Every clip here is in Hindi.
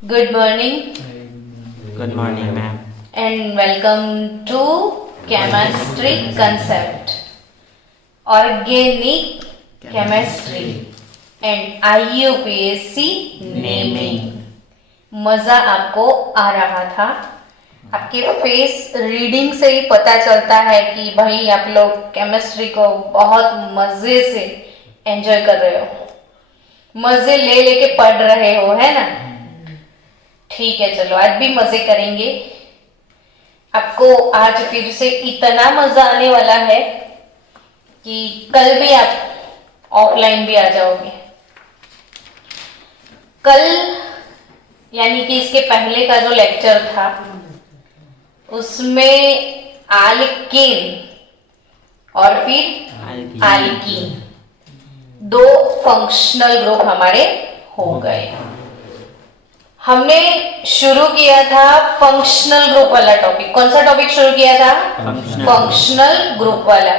Good morning Good morning, ma'am. and welcome to Chemistry Concept, Organic Chemistry and IUPAC Naming. मजा आपको आ रहा था? आपके फेस रीडिंग से ही पता चलता है कि भाई आप लोग केमिस्ट्री को बहुत मजे से एंजॉय कर रहे हो, मजे ले लेके पढ़ रहे हो, है ना? ठीक है, चलो आज भी मजे करेंगे। आपको आज फिर से इतना मजा आने वाला है कि कल भी आप ऑफलाइन भी आ जाओगे। कल यानी कि इसके पहले का जो लेक्चर था उसमें आल्केन और फिर आल्कीन दो फंक्शनल ग्रुप हमारे हो गए। हमने शुरू किया था फंक्शनल ग्रुप वाला टॉपिक। कौन सा टॉपिक शुरू किया था? फंक्शनल ग्रुप वाला।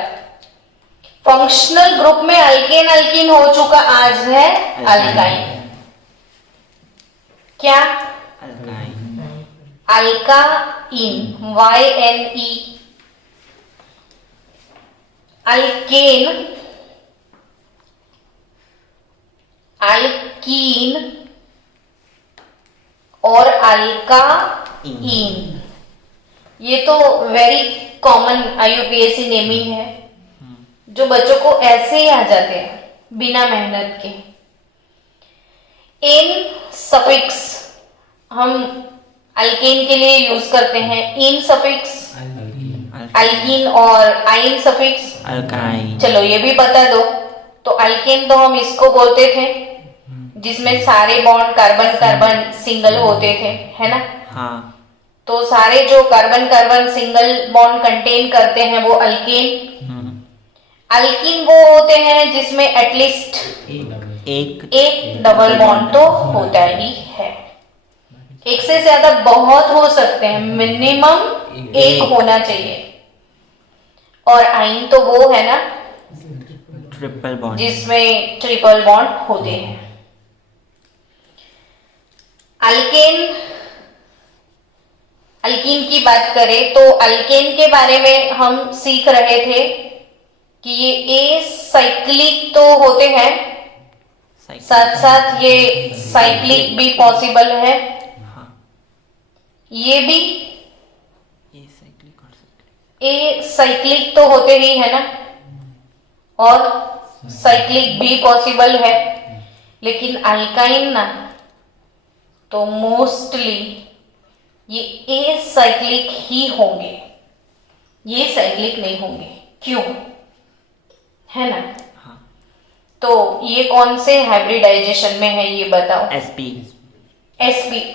फंक्शनल ग्रुप में अल्केन अल्कीन हो चुका, आज है अल्काइन। क्या? Alkyne, YNE। अल्केन, अल्कीन और अल्काइन, ये तो वेरी कॉमन IUPAC नेमिंग है जो बच्चों को ऐसे ही आ जाते हैं बिना मेहनत के। इन सफिक्स हम अल्केन के लिए यूज करते हैं, इन सफिक्स अल्कीन और आइन सफिक्स अल्काइन। चलो ये भी बता दो। तो अल्केन तो हम इसको बोलते थे जिसमें सारे बॉन्ड कार्बन कार्बन सिंगल होते थे, है ना? हाँ। तो सारे जो carbon carbon single bond contain करते हैं वो अल्केन। अल्कीन वो होते हैं जिसमें एटलीस्ट एक डबल बॉन्ड तो होता ही है। एक से ज्यादा बहुत हो सकते हैं, मिनिमम एक होना चाहिए। और आइन तो वो है ना ट्रिपल बॉन्ड, जिसमें ट्रिपल बॉन्ड होते हैं। अल्कीन की बात करें तो अल्केन के बारे में हम सीख रहे थे कि ये एसाइक्लिक तो होते हैं, साथ साथ ये साइक्लिक भी पॉसिबल है। ये भी एसाइक्लिक तो होते ही है ना, और साइक्लिक भी पॉसिबल है। लेकिन अल्काइन ना तो मोस्टली ये एसाइक्लिक ही होंगे, ये साइक्लिक नहीं होंगे। क्यों? है ना? हाँ। तो ये कौन से हाइब्रिडाइजेशन में है ये बताओ। sp।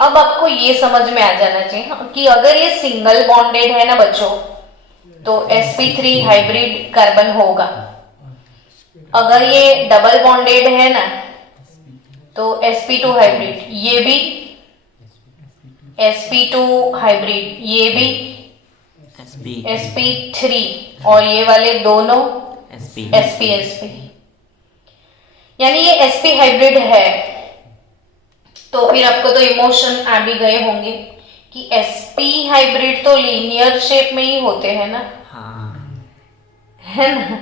अब आपको ये समझ में आ जाना चाहिए कि अगर ये सिंगल बॉन्डेड है ना बच्चों तो sp3 हाइब्रिड कार्बन होगा। अगर ये डबल बॉन्डेड है ना तो sp2 हाइब्रिड, ये भी sp2 हाइब्रिड, ये भी sp3 और ये वाले दोनों sp यानी ये sp हाइब्रिड है। तो फिर आपको तो इमोशन आ भी गए होंगे कि sp हाइब्रिड तो लीनियर शेप में ही होते हैं ना, है ना?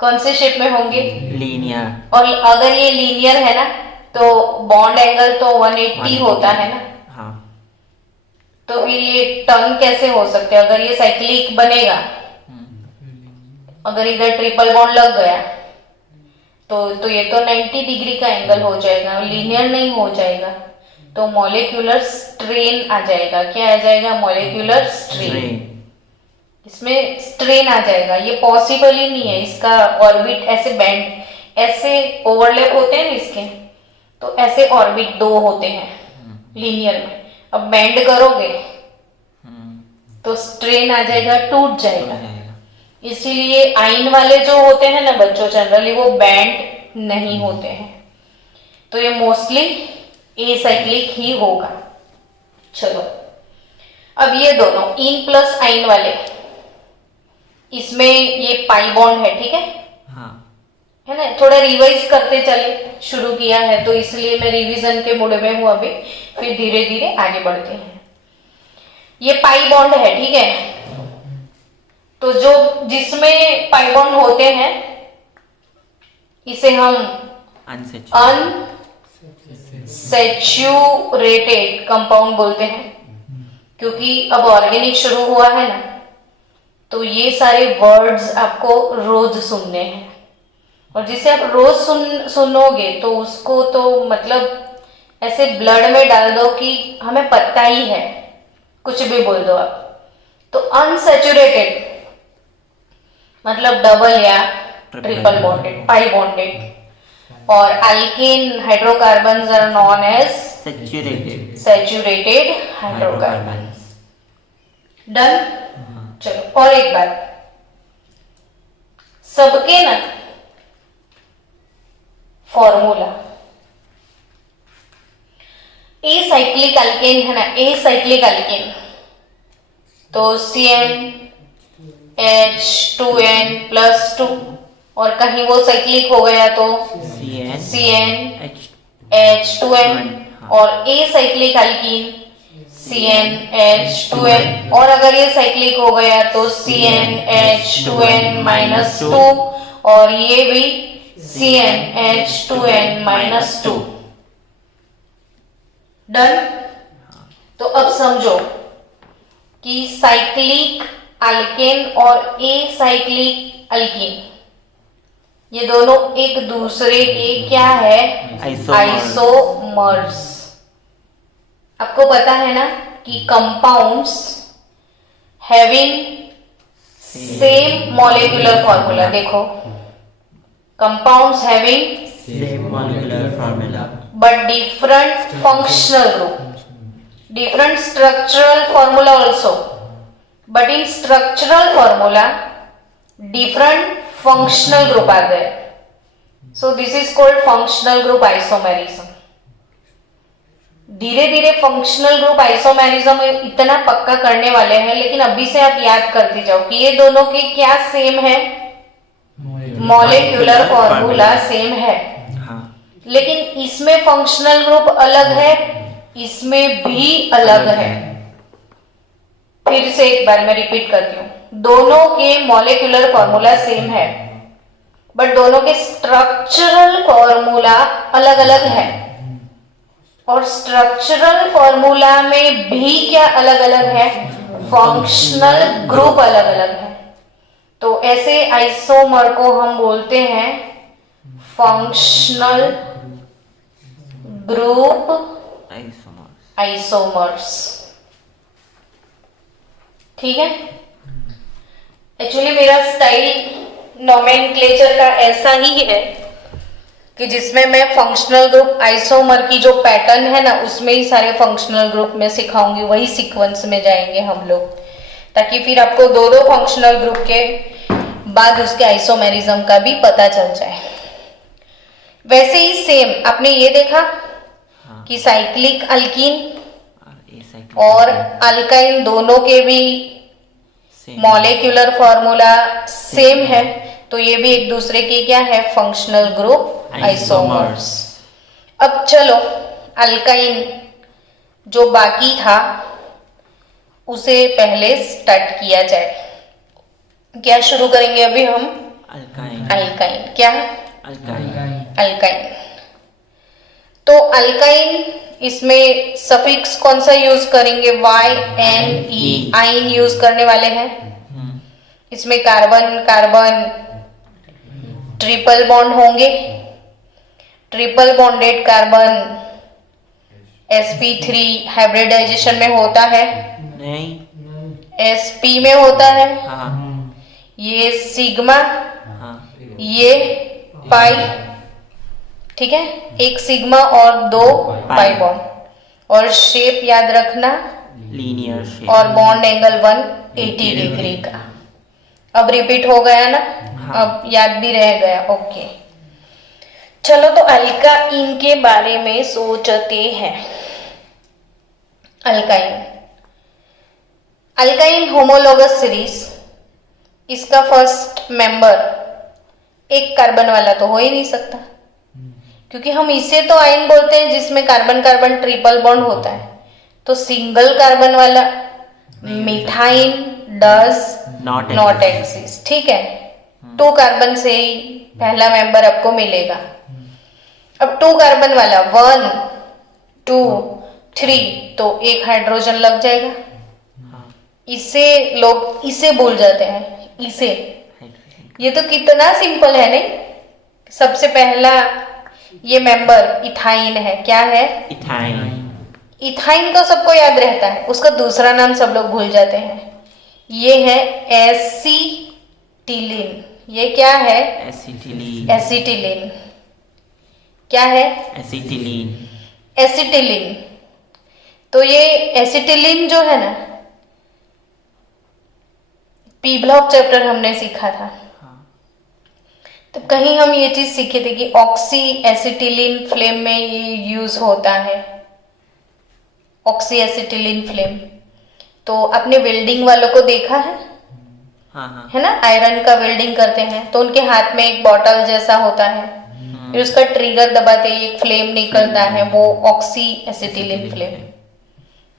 कौन से शेप में होंगे? लीनियर। और अगर ये लीनियर है ना तो बॉन्ड एंगल तो 180 होता है ना। हाँ। तो फिर ये टर्न कैसे हो सकते हैं? अगर ये साइक्लिक बनेगा, अगर इधर ट्रिपल बॉन्ड लग गया तो ये तो 90 डिग्री का एंगल हो जाएगा, लीनियर नहीं हो जाएगा। तो मॉलिक्यूलर स्ट्रेन आ जाएगा। क्या आ जाएगा? Molecular strain. इसमें स्ट्रेन आ जाएगा। ये पॉसिबल ही नहीं है। इसका ऑर्बिट ऐसे बैंड, ऐसे ओवरलैप होते हैं इसके, तो ऐसे ऑर्बिट दो होते हैं लीनियर में। अब बैंड करोगे तो स्ट्रेन आ जाएगा, टूट जाएगा। इसीलिए आइन वाले जो होते हैं ना बच्चों, जनरली वो बैंड नहीं होते हैं। तो ये मोस्टली एसाइक्लिक ही होगा। चलो अब ये दोनों इन प्लस आइन वाले, इसमें ये पाई बॉन्ड है, ठीक है? हाँ। है ना, थोड़ा रिवाइज करते चले, शुरू किया है तो इसलिए मैं रिवीजन के मूड में हूं अभी, फिर धीरे धीरे आगे बढ़ते हैं। ये पाई बॉन्ड है, ठीक है। तो जो जिसमें पाई बॉन्ड होते हैं इसे हम अनसैचुरेटेड कंपाउंड बोलते हैं, क्योंकि अब ऑर्गेनिक शुरू हुआ है ना, तो ये सारे वर्ड्स आपको रोज सुनने हैं, और जिसे आप रोज सुनोगे तो उसको तो मतलब ऐसे ब्लड में डाल दो कि हमें पता ही है, कुछ भी बोल दो आप। तो अनसैचुरेटेड मतलब डबल या ट्रिपल बॉन्डेड, पाई बॉन्डेड, और alkane hydrocarbons are known as saturated hydrocarbons. Done. चलो और एक बात, सबके ना फॉर्मूला, ए साइक्लिक अल्केन है ना, ए साइक्लिक अल्केन तो CnH2n+2, और कहीं वो साइक्लिक हो गया तो CnH2n, और ए साइक्लिक अल्कीन CnH2n, और अगर ये साइक्लिक हो गया तो CnH2n-2, और ये भी CnH2n-2। डन। तो अब समझो कि साइक्लिक अल्केन और ए साइक्लिक अल्कीन ये दोनों एक दूसरे के क्या है, आइसोमर्स। आपको पता है ना कि compounds having same molecular formula, देखो compounds having same molecular formula but different functional group, different structural formula also, but in structural formula different functional group are there, so this is called functional group isomerism। धीरे धीरे फंक्शनल ग्रुप आइसोमेरिज्म इतना पक्का करने वाले हैं, लेकिन अभी से आप याद करते जाओ कि ये दोनों के क्या सेम है, मॉलिक्यूलर फॉर्मूला सेम है, लेकिन इसमें फंक्शनल ग्रुप अलग है, इसमें भी अलग है। फिर से एक बार मैं रिपीट करती हूँ, दोनों के मॉलिक्यूलर फॉर्मूला सेम है, बट दोनों के स्ट्रक्चरल फॉर्मूला अलग अलग है, और स्ट्रक्चरल फॉर्मूला में भी क्या अलग अलग है, फंक्शनल ग्रुप अलग अलग है। तो ऐसे आइसोमर को हम बोलते हैं फंक्शनल ग्रुप आइसोमर्स। ठीक है। एक्चुअली मेरा स्टाइल नोमेनक्लेचर का ऐसा ही है कि जिसमें मैं फंक्शनल ग्रुप आइसोमर की जो पैटर्न है ना, उसमें ही सारे फंक्शनल ग्रुप में सिखाऊंगी, वही सीक्वेंस में जाएंगे हम लोग, ताकि फिर आपको दो दो फंक्शनल ग्रुप के बाद उसके आइसोमेरिज्म का भी पता चल जाए। वैसे ही सेम आपने ये देखा कि साइक्लिक अल्कीन और अल्काइन दोनों के भी मॉलिक्यूलर फॉर्मूला सेम है, तो ये भी एक दूसरे के क्या है, फंक्शनल ग्रुप आइसोमर्स। अब चलो अल्काइन जो बाकी था उसे पहले स्टार्ट किया जाए। क्या शुरू करेंगे अभी हम? अल्काइन। क्या? अल्काइन। तो अल्काइन, इसमें सफिक्स कौन सा यूज करेंगे? YNE, आइन यूज करने वाले हैं। इसमें कार्बन कार्बन ट्रिपल बॉन्ड होंगे। Triple bonded carbon sp3 hybridization में होता है, नहीं, sp में होता है। हाँ, ये सिग्मा, हाँ, ये पाई, ठीक है, एक सिग्मा और दो पाई बॉन्ड, और शेप याद रखना, लीनियर शेप, और बॉन्ड एंगल 180 डिग्री का। अब रिपीट हो गया ना? हाँ। अब याद भी रह गया। ओके, चलो तो अल्काइन के बारे में सोचते हैं। अल्काइन, अल्काइन होमोलोगस सीरीज, इसका फर्स्ट मेंबर एक कार्बन वाला तो हो ही नहीं सकता, क्योंकि हम इसे तो आयन बोलते हैं जिसमें कार्बन कार्बन ट्रिपल बॉन्ड होता है। तो सिंगल कार्बन वाला methane does Not not exist. Exist, ठीक है। 2 कार्बन से ही पहला मेंबर आपको मिलेगा। अब 2 कार्बन वाला 1 2 3 तो एक हाइड्रोजन लग जाएगा। हाँ इसे लोग इसे बोल जाते हैं, इसे। हाइड्रोजन ये तो कितना सिंपल है नहीं। सबसे पहला ये मेंबर इथाइन है, क्या है? इथाइन इथाइन तो सबको याद रहता है, उसका दूसरा नाम सब लोग भूल जाते हैं। ये है एसिटिलीन। ये क्या है? Acetylene acetylene. क्या है? Acetylene acetylene. तो ये एसिटिलीन जो है ना, पी ब्लॉक चैप्टर हमने सीखा था, हाँ तो कहीं हम ये चीज सीखे थे कि ऑक्सी एसिटिलीन फ्लेम में ये यूज होता है, ऑक्सी एसिटिलीन फ्लेम। तो आपने वेल्डिंग वालों को देखा है हाँ हाँ है ना? आयरन का वेल्डिंग करते हैं तो उनके हाथ में एक बॉटल जैसा होता है, फिर उसका ट्रिगर दबाते ही एक फ्लेम निकलता है, वो ऑक्सी एसिटिलीन फ्लेम।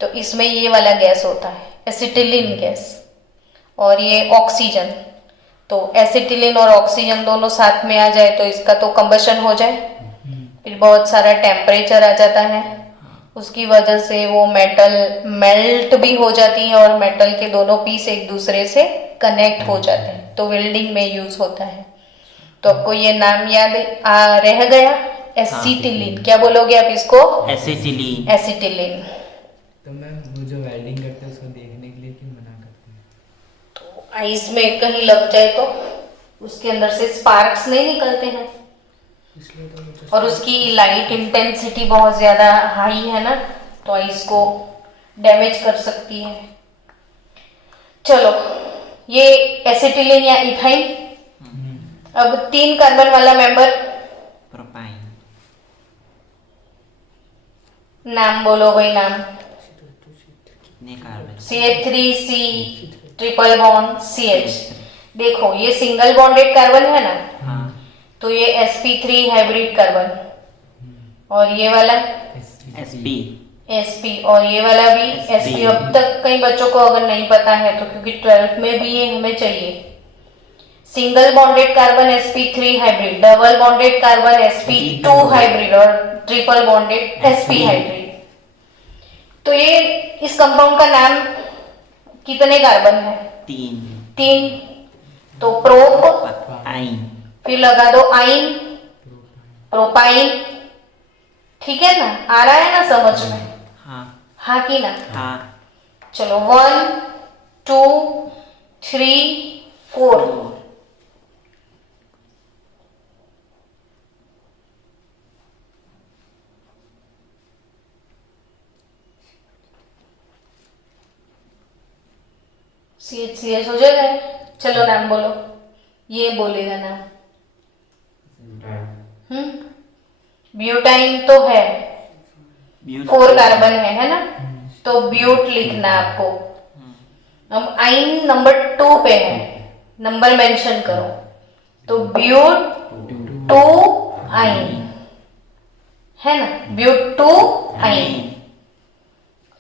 तो इसमें ये वाला गैस होता है एसिटिलीन गैस, और ये ऑक्सीजन। तो एसिटिलीन और ऑक्सीजन दोनों साथ में आ जाए तो इसका तो कंबशन हो जाए, फिर बहुत सारा टेम्परेचर आ जाता है, उसकी वजह से वो मेटल मेल्ट भी हो जाती है और मेटल के दोनों पीस एक दूसरे से कनेक्ट हो जाते हैं, तो वेल्डिंग में यूज होता है। तो आपको ये नाम याद रह गया, एसिटिलीन। क्या बोलोगे आप इसको? Acetylene acetylene. तो मैम वो जो वेल्डिंग करते हैं उसको देखने के लिए क्यों मना करते हैं? तो आइस में कहीं लग जाए तो उसके अंदर से स्पार्क्स नहीं निकलते हैं, इसलिए तो वो और उसकी लाइट इंटेंसिटी बहुत ज्यादा हाई है ना, तो आइस को डैमेज कर सकती है। चलो, ये एसिटिलीन या इथाइन। अब 3 कार्बन वाला मेंबर, प्रोपाइन नाम बोलो भाई, नाम। कितने carbon CH3C triple bond CH। देखो ये सिंगल बॉन्डेड कार्बन है ना, हाँ तो ये sp3 हाइब्रिड कार्बन, और ये वाला एसपी sp, और ये वाला भी sp। अब तक कई बच्चों को अगर नहीं पता है तो, क्योंकि 12th में भी ये हमें चाहिए। Single bonded carbon sp3 hybrid, double bonded carbon sp2 hybrid, और ट्रिपल बॉन्डेड sp हाइब्रिड। तो ये इस कंपाउंड का नाम कितने कार्बन है? 3। तो प्रोप, आइन फिर लगा दो आइन, प्रोपाइन। ठीक है ना? आ रहा है ना समझ में? हाँ हाँ कि ना? हाँ चलो 1 2 3 4। CH हो जाएगा। चलो नाम बोलो, ये बोलेगा नाम। ब्यूटाइन तो है, 4 कार्बन है ना? तो ब्यूट लिखना आपको। अब आइन नंबर 2 पे है, नंबर मेंशन करो। तो ब्यूट 2 आइन है ना? ब्यूट 2 आइन।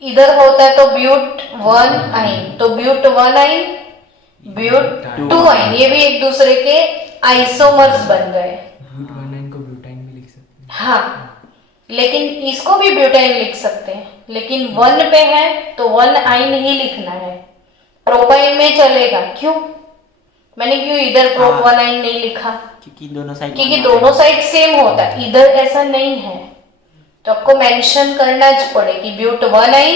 इधर होता है तो ब्यूट 1 आइन, तो ब्यूट 1 आइन, ब्यूट 2 आइन। ये भी एक दूसरे के आइसोमर्स बन गए। ब्यूटाइन को ब्यूटाइन भी लिख सकते हैं। हाँ, लेकिन इसको भी ब्यूटाइन लिख सकते हैं, लेकिन 1 पे है तो 1 आइन ही लिखना है। प्रोपाइन में चलेगा, क्यों? मैंने क्यों इधर प्रोप 1 आइन नहीं लिखा? क्योंकि दोनों साइड क्योंकि दोनों साइड सेम होता है, इधर ऐसा नहीं है, तो आपको मेंशन करना पड़ेगी ब्यूट 1 आइन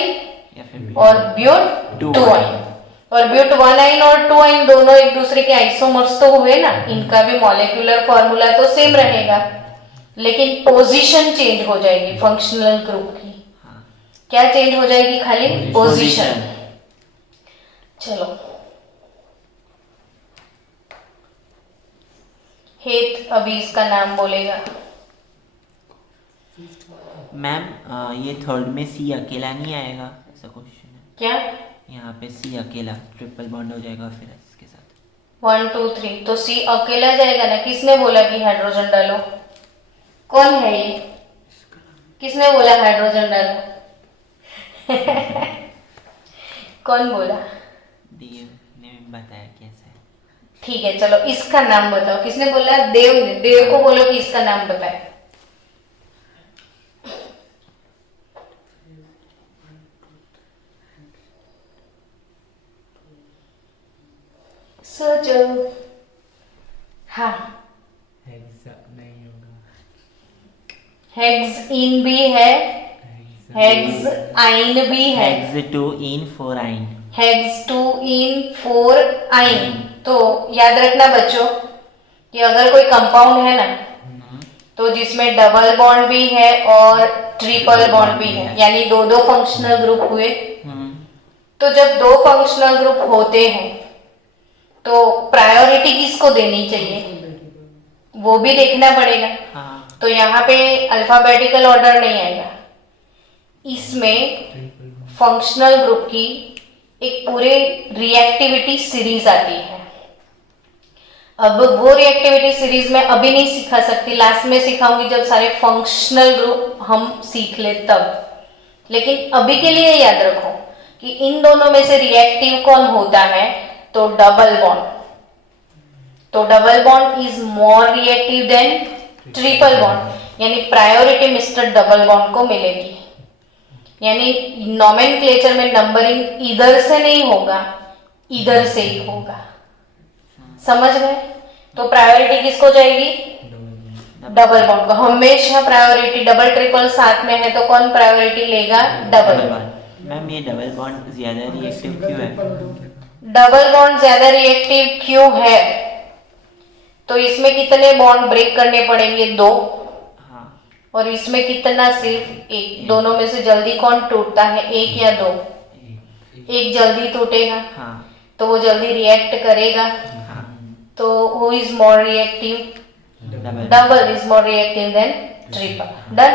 या फिर और ब्यूट 2 आइन। और ब्यूट 1 आइन और 2 आइन दोनों एक दूसरे के आइसोमर्स तो हुए ना, इनका भी मॉलिक्यूलर फॉर्मूला तो सेम रहेगा, लेकिन पोजीशन चेंज हो जाएगी फंक्शनल ग्रुप की। हाँ क्या चेंज हो जाएगी? खाली पोजीशन। चलो, हेत अभी इसका नाम बोलेगा। मैम ये थर्ड में सी अकेला नहीं आएगा, ऐसा क्वेश्चन है। क्या? यहाँ पे सी अकेला ट्रिपल बॉन्ड हो जाएगा फिर इसके साथ। 1 2 3, तो सी अकेला जाएगा ना। किसने बोला कि हाइड्रोजन डालो? कौन है ये? किसने बोला हाइड्रोजन डालो? कौन बोला? देव ने बताया कैसे। ठीक है, चलो इसका नाम बताओ। किसने बोला? देव ने। देव को बोलो कि इसका नाम बताए। सोचो। हाँ, हेक्सा नहीं होगा। हेक्स इन भी है, हेक्स आइन भी है, हेक्स 2 इन 4 आइन। हेक्स 2 इन 4 आइन। तो याद रखना बच्चों कि अगर कोई कंपाउंड है ना, तो जिसमें डबल बॉन्ड भी है और ट्रिपल बॉन्ड भी है, यानी दो दो फंक्शनल ग्रुप हुए। तो जब दो फंक्शनल ग्रुप होते हैं तो प्रायोरिटी किसको देनी चाहिए, वो भी देखना पड़ेगा। हाँ। तो यहाँ पे अल्फाबेटिकल ऑर्डर नहीं आएगा, इसमें फंक्शनल ग्रुप की एक पूरे रिएक्टिविटी सीरीज आती है। अब वो रिएक्टिविटी सीरीज मैं अभी नहीं सिखा सकती, लास्ट में सिखाऊंगी जब सारे फंक्शनल ग्रुप हम सीख ले तब। लेकिन अभी के लिए याद रखो कि इन दोनों में से रिएक्टिव कौन होता है, तो डबल बॉन्ड। तो double bond is more reactive then triple bond, यानी प्रायोरिटी मिस्टर डबल बॉन्ड को मिलेगी। यानी नॉमेनक्लेचर में नंबरिंग इधर से नहीं होगा, इधर से ही होगा। समझ गए? तो प्रायोरिटी किसको जाएगी? डबल बॉन्ड को। हमेशा प्रायोरिटी डबल ट्रिपल साथ में है तो कौन प्रायोरिटी लेगा? Double bond. मैम ये डबल बॉन्ड ज्यादा रिएक्टिव क्यों है? डबल बॉन्ड ज्यादा रिएक्टिव क्यों है? तो इसमें कितने बॉन्ड ब्रेक करने पड़ेंगे? 2। हाँ। और इसमें कितना? सिर्फ 1। दोनों में से जल्दी कौन टूटता है, 1 या 2? 1 जल्दी टूटेगा। हाँ। तो वो जल्दी रिएक्ट करेगा। हाँ। तो who is more reactive? Double is more reactive then triple. Done.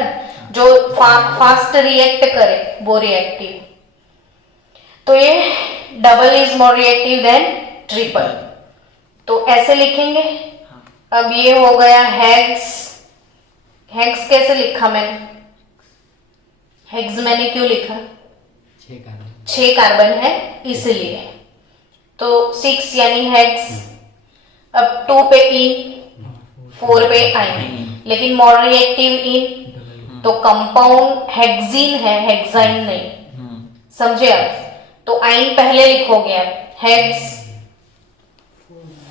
जो फास्ट रिएक्ट करे वो रिएक्टिव। तो ये double is more reactive then triple, तो ऐसे लिखेंगे। अब ये हो गया हेक्स। हेक्स कैसे लिखा मैंने? हेक्स मैंने क्यों लिखा? 6 कार्बन है इसलिए। तो 6 यानी हेक्स। अब 2 पे इन, 4 पे आइन, लेकिन मोर रिएक्टिव इन, तो कंपाउंड हेक्सीन है, हेक्साइन नहीं। समझे आप? तो आइन पहले लिखोगे आप, हेक्स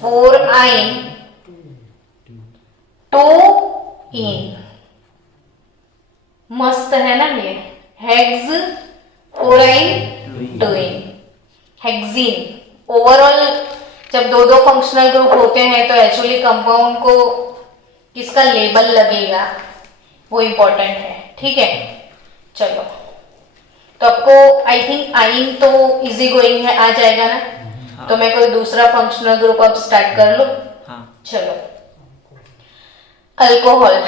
4 आइन 2 इन। मस्त है ना ये? हेक्स 4 आइन 2 इन, हेक्सीन। ओवरऑल जब दो दो फंक्शनल ग्रुप होते हैं तो एक्चुअली कंपाउंड को किसका लेबल लगेगा वो इंपॉर्टेंट है। ठीक है, चलो। तो आपको आई थिंक आइन तो इजी गोइंग है, आ जाएगा ना? हाँ। तो मैं कोई दूसरा फंक्शनल ग्रुप अब स्टार्ट कर लूं? हाँ। चलो। अल्कोहल।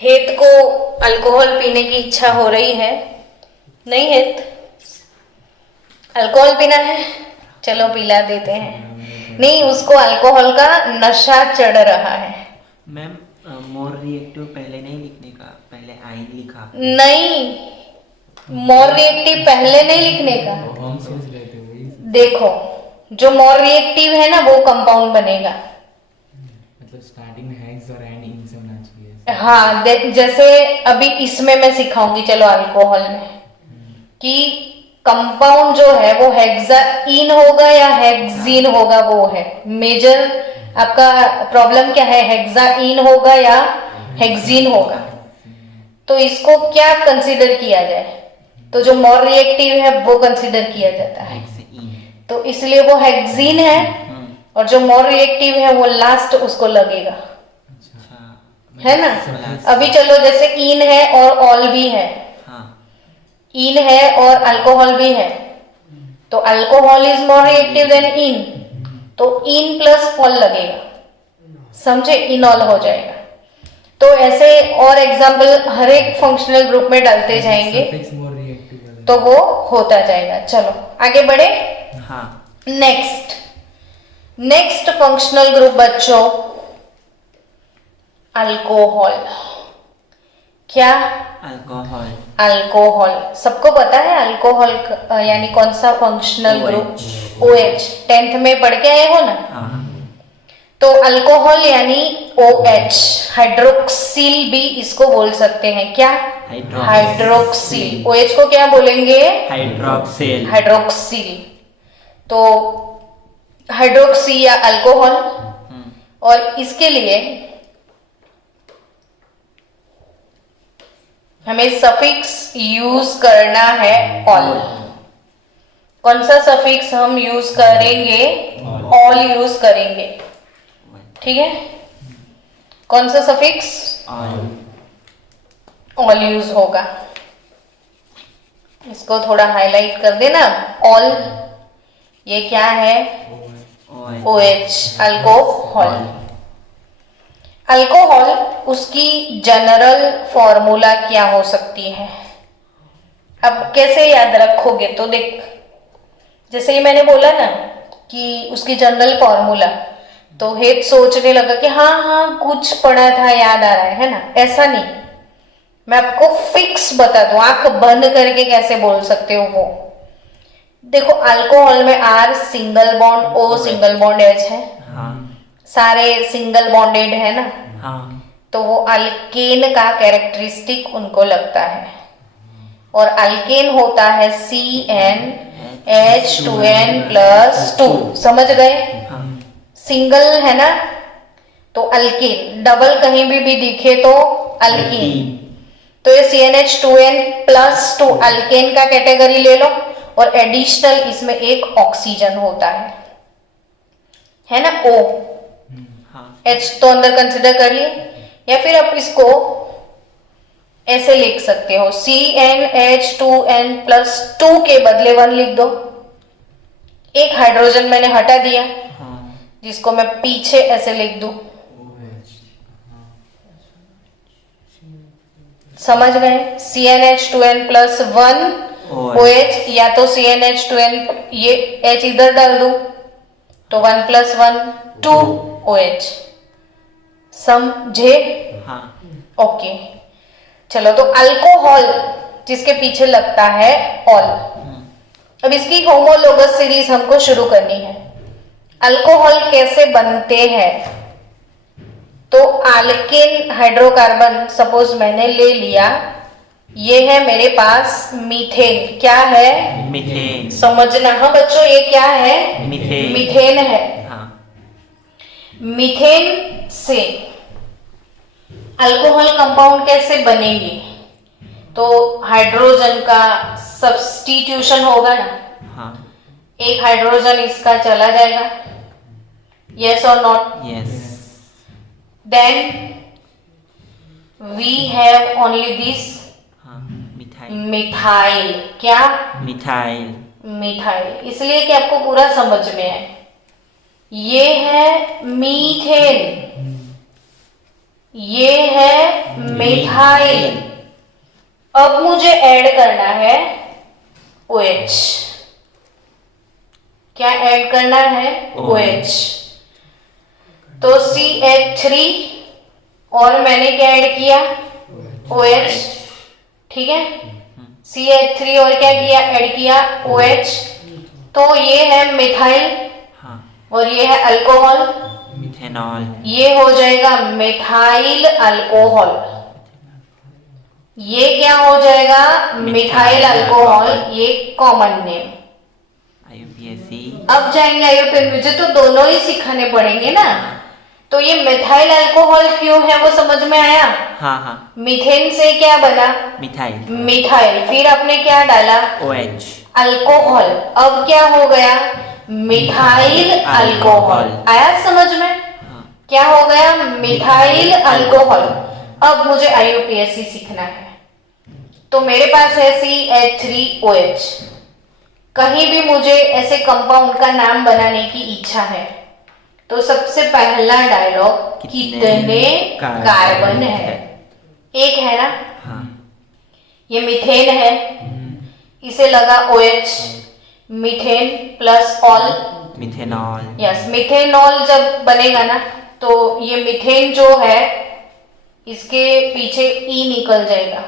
हेत को अल्कोहल पीने की इच्छा हो रही है? नहीं हेत? अल्कोहल पीना है? चलो पिला देते हैं। नहीं, उसको अल्कोहल का नशा चढ़ रहा है। मैम मोर रिएक्टिव पहले नहीं लिखने का, पहले आइन लिखा। नहीं, मोर रिएक्टिव पहले नहीं लिखने का। हम सोच रहे थे वही। देखो, जो मोर रिएक्टिव है ना वो कंपाउंड बनेगा। मतलब स्टार्टिंग में हेक्स और एंड इन से होना चाहिए। हाँ, जैसे अभी इसमें मैं सिखाऊंगी, चलो अल्कोहल में, कि कंपाउंड जो है वो हेक्साइन होगा या हेक्सीन होगा, वो है मेजर। आपका प्रॉब्लम क्या है, हेक्साइन होगा या हेक्सीन होगा? तो इसको क्या कंसीडर किया जाए? तो जो मोर रिएक्टिव है वो कंसीडर किया जाता है, तो इसलिए वो हेक्सीन है। और जो मोर रिएक्टिव है वो लास्ट उसको लगेगा, है ना? अभी चलो, जैसे इन है और ऑल भी है। इन है और अल्कोहल भी है, तो alcohol is more reactive than in, तो इन प्लस ऑल लगेगा। समझे? इनऑल हो जाएगा। तो ऐसे और एग्जाम्पल हर एक फंक्शनल ग्रुप में डालते जाएंगे तो वो होता जाएगा। चलो आगे बढ़े। हाँ। नेक्स्ट, नेक्स्ट फंक्शनल ग्रुप बच्चों अल्कोहल। क्या? अल्कोहल। अल्कोहल सबको पता है अल्कोहल यानी कौन सा फंक्शनल ग्रुप? OH 10th में पढ़ के आए हो ना। हाँ। तो अल्कोहल यानी OH, हाइड्रोक्सिल भी इसको बोल सकते हैं। क्या? हाइड्रोक्सिल। OH को क्या बोलेंगे? हाइड्रोक्सिल। हाइड्रोक्सिल। तो हाइड्रोक्सी या अल्कोहल, और इसके लिए हमें सफिक्स यूज करना है ऑल। कौन सा सफिक्स हम यूज करेंगे? ऑल यूज करेंगे। ठीक है, कौन सा सफिक्स? ऑल यूज होगा। इसको थोड़ा हाईलाइट कर देना। ऑल ये क्या है? OH, alcohol. अल्कोहल उसकी जनरल फॉर्मूला क्या हो सकती है? अब कैसे याद रखोगे? तो देख, जैसे ही मैंने बोला ना कि उसकी जनरल फॉर्मूला, तो हेत सोचने लगा कि हाँ हाँ कुछ पढ़ा था, याद आ रहा है ना। ऐसा नहीं, मैं आपको फिक्स बता दूं, आंख बंद करके कैसे बोल सकते हो वो। देखो, अल्कोहल में R single bond, O single bond H है। हाँ। सारे सिंगल बॉन्डेड है ना। हाँ। तो वो अल्केन का कैरेक्टरिस्टिक उनको लगता है। और अल्केन होता है CnH2n+2। समझ गए? हाँ। सिंगल है ना, तो अल्केन। डबल कहीं भी दिखे तो अल्कीन। तो ये CnH2n+2 अल्केन का कैटेगरी ले लो, और एडिशनल इसमें एक ऑक्सीजन होता है ना, O। H तो अंदर कंसिडर करिए, या फिर आप इसको ऐसे लिख सकते हो, CnH2n+2 के बदले 1 लिख दो। एक हाइड्रोजन मैंने हटा दिया, जिसको मैं पीछे ऐसे लिख दूं। समझ गए? CnH2n+1 OH, या तो CnH2n, ये H इधर डाल दूं तो 1+1 2 OH। समझे? हाँ। ओके, चलो। तो अल्कोहल जिसके पीछे लगता है ऑल। अब इसकी होमोलोगस सीरीज हमको शुरू करनी है। अल्कोहल कैसे बनते हैं? तो अल्केन हाइड्रोकार्बन सपोज मैंने ले लिया, ये है मेरे पास मीथेन। क्या है? मीथेन। समझना हाँ बच्चों, ये क्या है? मीथेन। मीथेन है। हाँ। मीथेन से अल्कोहल कंपाउंड कैसे बनेंगे? तो हाइड्रोजन का सब्स्टिट्यूशन होगा ना। हाँ। एक हाइड्रोजन इसका चला जाएगा, यस और not? Yes. Then we have only this methyl. Methyl. क्या? मिथाइल। मिथाइल। इसलिए कि आपको पूरा समझ में आए, ये है मीथेन, ये है मिथाइल। अब मुझे ऐड करना है OH। क्या ऐड करना है? OH। तो CH3, और मैंने क्या ऐड किया? OH। ठीक है, CH3 और क्या किया? ऐड किया OH। तो ये है मिथाइल, और ये है अल्कोहल, मिथेनॉल। ये हो जाएगा मिथाइल अल्कोहल। ये क्या हो जाएगा? Methyl alcohol. ये कॉमन नेम। IUPAC। अब जाएंगे IUPAC, मुझे तो दोनों ही सिखाने पड़ेंगे ना। तो ये मिथाइल अल्कोहल क्यों है वो समझ में आया? हाँ। मीथेन से क्या बना? मिथाइल। मिथाइल। फिर आपने क्या डाला? OH। अल्कोहल। अब क्या हो गया? Methyl alcohol. आया समझ में? क्या हो गया? Methyl alcohol. अब मुझे IUPAC सीखना है, तो मेरे पास है CH3OH। कहीं भी मुझे ऐसे कंपाउंड का नाम बनाने की इच्छा है, तो सबसे पहला डायलॉग, कितने कार्बन है? एक है ना। ये मीथेन है, इसे लगा OH, methane plus all methanol. Yes, methanol जब बनेगा ना तो ये मिथेन जो है इसके पीछे ई निकल जाएगा,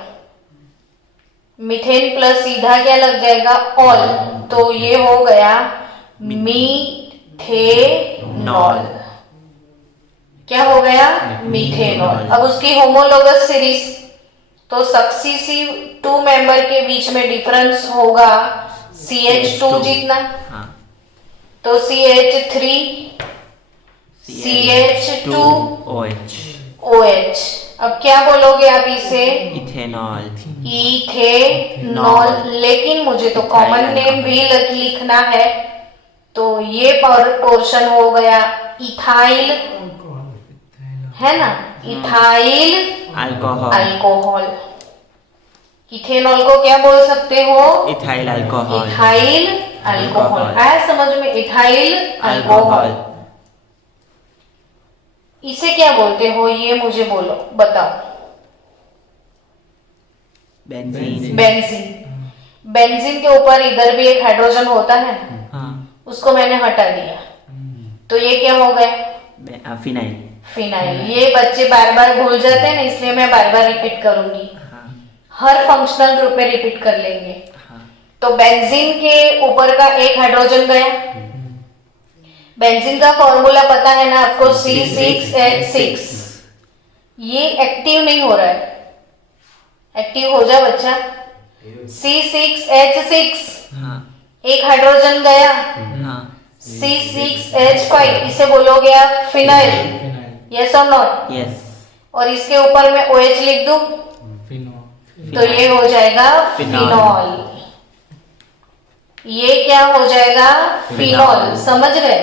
मिथेन प्लस सीधा क्या लग जाएगा, ऑल, तो ये हो गया मीथेनॉल। क्या हो गया, मीथेनॉल। अब उसकी होमोलोगस सीरीज, तो सक्सीसिव टू मेंबर के बीच में डिफरेंस होगा CH2 जितना, हाँ, तो CH3 CH2 OH। अब क्या बोलोगे आप इसे, इथेनॉल। इथेनॉल। लेकिन मुझे तो कॉमन नेम भी लिखना है, तो ये पोर्शन हो गया इथाइल, है ना, इथाइल अल्कोहल। अल्कोहल। इथेनॉल को क्या बोल सकते हो, इथाइल अल्कोहल। Ethyl alcohol. आया समझ में, इथाइल अल्कोहल। इसे क्या बोलते हो, ये मुझे बोलो, बताओ। बेंजीन। बेंजीन। बेंजीन के ऊपर इधर भी एक हाइड्रोजन होता है, हाँ, उसको मैंने हटा दिया, तो ये क्या हो गया, फिनाइल। फिनाइल। ये बच्चे बार बार भूल जाते हैं ना, इसलिए मैं बार बार रिपीट करूंगी, हाँ, हर फंक्शनल ग्रुप में रिपीट कर लेंगे। हाँ, तो बेंजीन के ऊपर का एक हाइड्रोजन गया, बेंजीन का फॉर्मूला पता है ना आपको, C6H6। ये एक्टिव नहीं हो रहा है, एक्टिव हो जा बच्चा, C6H6, हाँ, एक हाइड्रोजन गया, हाँ, C6H5, इसे बोलोगे आप फिनाइल, यस और नॉट, यस। और इसके ऊपर मैं OH लिख दूं तो ये हो जाएगा फिनॉल। ये क्या हो जाएगा, फिनॉल। समझ गए,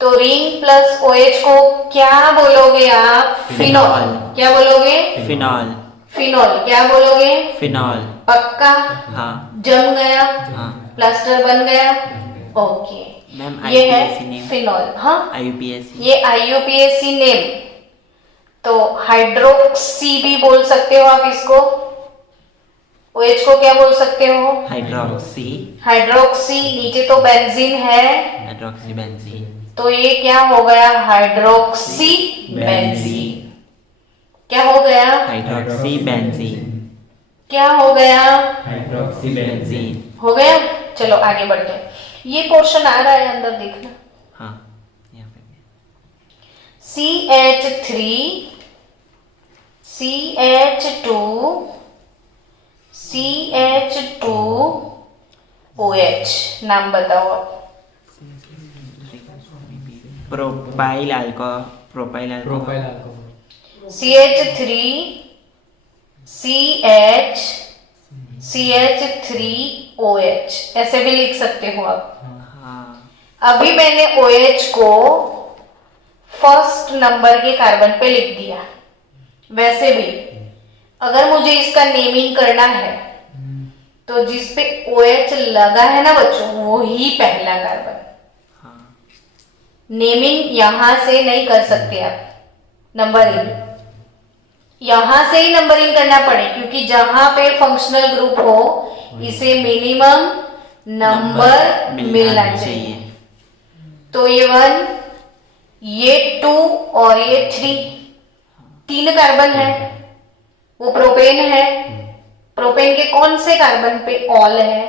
तो रिंग प्लस OH को क्या बोलोगे आप, फिनॉल। क्या बोलोगे, फिनॉल। फिनॉल। क्या बोलोगे, फिनॉल। पक्का, हाँ, जम गया, हाँ। प्लास्टर बन गया, ओके। मैम, ये है IUPAC नेम। फिनॉल। हाँ, IUPAC। ये IUPAC नेम, तो हाइड्रोक्सी भी बोल सकते हो आप इसको, OH को क्या बोल सकते हो, हाइड्रोक्सी। हाइड्रोक्सी। नीचे तो बेंजीन है, हाइड्रोक्सी बेंजीन। तो ये क्या हो गया, हाइड्रोक्सी बेंजीन। क्या हो गया, हाइड्रोक्सी बेंजीन। क्या हो गया, हाइड्रोक्सी बेंजीन। हो गया। चलो आगे बढ़ते हैं, ये पोर्शन आ रहा है अंदर, देखना। हाँ, यहाँ पे CH3 CH2 CH2OH, नाम बताओ आप। Propyl alcohol. Propyl propyl alcohol. Alcohol. CH3 CH CH3OH, ऐसे भी लिख सकते हो आप। हाँ, अभी मैंने OH को फर्स्ट नंबर के कार्बन पे लिख दिया। वैसे भी अगर मुझे इसका नेमिंग करना है तो जिस पे OH लगा है ना बच्चों, वो ही पहला कार्बन। हाँ, नेमिंग यहां से नहीं कर सकते आप, नंबरिंग यहां से ही नंबरिंग करना पड़े, क्योंकि जहां पे फंक्शनल ग्रुप हो इसे मिनिमम नंबर मिलना चाहिए। तो ये 1, ये 2 और ये 3, 3 कार्बन है, वो प्रोपेन है। प्रोपेन के कौन से कार्बन पे ऑल है,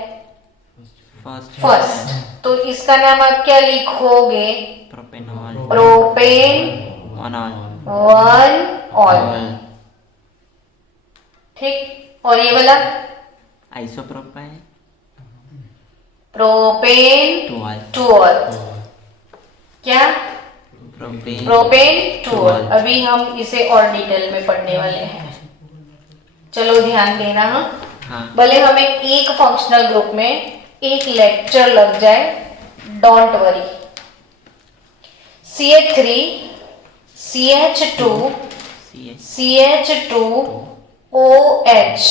फर्स्ट, तो इसका नाम आप क्या लिखोगे, प्रोपेनॉल। प्रोपेन ऑनॉल। 1 ऑल। ठीक, और ये वाला आइसोप्रोपाइल। Propane 2 all. 2 ऑल। क्या, प्रोपेन। Propane 2 all. अभी हम इसे और डिटेल में पढ़ने वाले हैं, चलो ध्यान देना। हाँ, भले हमें एक फंक्शनल ग्रुप में एक लेक्चर लग जाए, don't worry. CH3 CH2 CH2OH,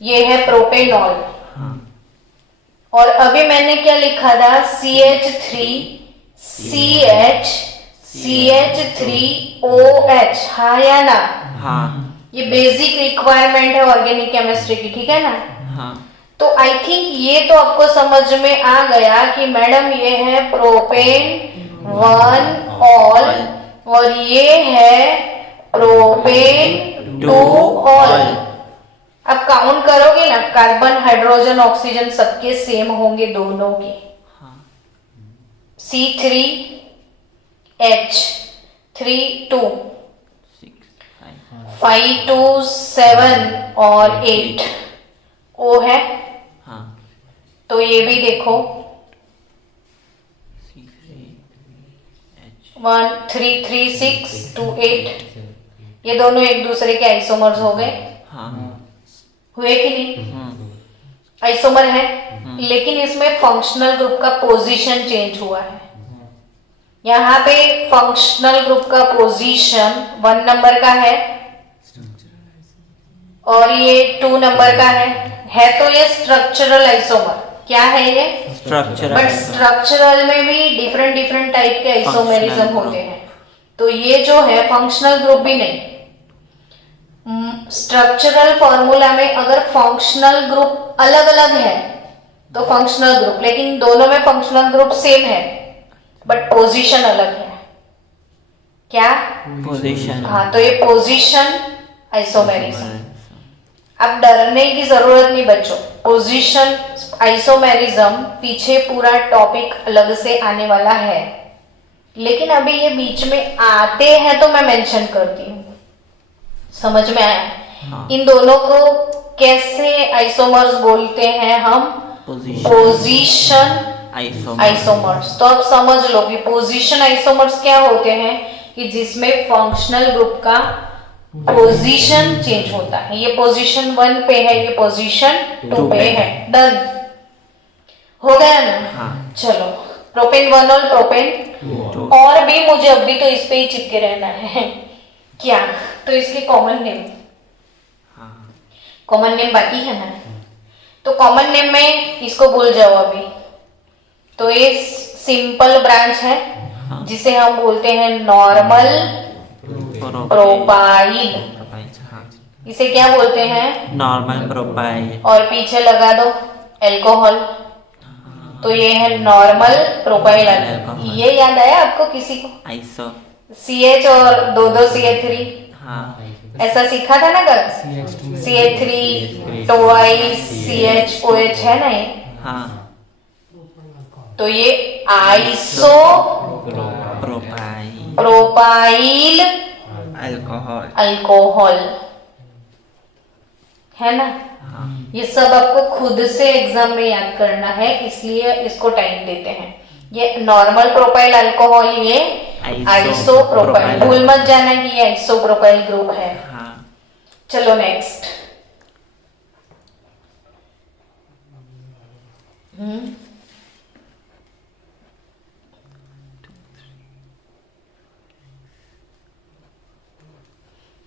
ये है प्रोपेनॉल। हाँ, और अभी मैंने क्या लिखा था, CH3 CH CH3OH, हाँ या ना, हाँ, ये बेसिक रिक्वायरमेंट है ऑर्गेनिक केमिस्ट्री की, ठीक है ना। हाँ, तो तो आई थिंक ये तो आपको समझ में आ गया कि मैडम ये है प्रोपेन 1 ऑल और ये है प्रोपेन 2 ऑल। अब काउंट करोगे ना, कार्बन हाइड्रोजन ऑक्सीजन सबके सेम होंगे दोनों के। हाँ C3H3 2 6 5 5 2 7 और 8 O है। हाँ तो ये भी देखो C3H 1 3 3 6 2 8 ये दोनों एक दूसरे के आइसोमर्स हो गए, हाँ हुए कि नहीं? हम्म, आइसोमर है, लेकिन इसमें फंक्शनल ग्रुप का पोजीशन चेंज हुआ है। यहाँ पे फंक्शनल ग्रुप का पोजीशन 1 नंबर का है और ये 2 नंबर का है तो ये स्ट्रक्चरल आइसोमर। क्या है ये? स्ट्रक्चरल बट स्ट्रक्चरल में भी डिफरेंट डिफरेंट टाइप के आइसोमेरिज्म Functional होते हैं। तो ये जो है फंक्शनल ग्रुप भी नहीं। स्ट्रक्चरल फॉर्मूला में अगर फंक्शनल ग्रुप अलग अलग है तो फंक्शनल ग्रुप, लेकिन दोनों में फंक्शनल ग्रुप सेम है बट पोजीशन अलग है। क्या? पोजीशन। हाँ, तो ये पोजीशन आइसोमेरिज्म। अब डरने की जरूरत नहीं बच्चों, पोजीशन आइसोमेरिज्म पीछे पूरा टॉपिक अलग से आने वाला है, लेकिन अभी ये बीच में आते हैं तो मैं मेंशन करती हूँ। समझ में आया? हाँ। इन दोनों को कैसे आइसोमर्स बोलते हैं हम? Position isomers. तो अब समझ लो कि पोजीशन आइसोमर्स क्या होते हैं कि जिसमें फंक्शनल ग्रुप का पोजीशन चेंज होता है। ये पोजीशन 1 पे है, ये पोजीशन 2 पे है। डन हो गया ना? हाँ। चलो, प्रोपेन 1 और प्रोपेन 2 और भी मुझे अभी तो इस पे ही चिपके रहना है। क्या? तो इसके कॉमन नेम, कॉमन नेम बाकी है ना? तो कॉमन नेम में इसको भूल जाओ अभी। तो ये सिंपल ब्रांच है जिसे हम बोलते हैं नॉर्मल प्रोपाइल। इसे क्या बोलते हैं? Normal propyl. और पीछे लगा दो अल्कोहल। तो ये है नॉर्मल प्रोपाइल अल्कोहल। ये याद आया आपको किसी को? आइसो CH और 2 CH3 हाँ ऐसा सीखा था ना कल? CH3 twice CHOH है ना ये? हाँ तो ये iso propyl propyl alcohol alcohol है ना? हाँ ये सब आपको खुद से एग्जाम में याद करना है, इसलिए इसको टाइम देते हैं। ये नॉर्मल प्रोपाइल अल्कोहल, ये आइसो प्रोपाइल। भूल मत जाना कि ये आइसो प्रोपाइल ग्रुप है। हाँ चलो नेक्स्ट।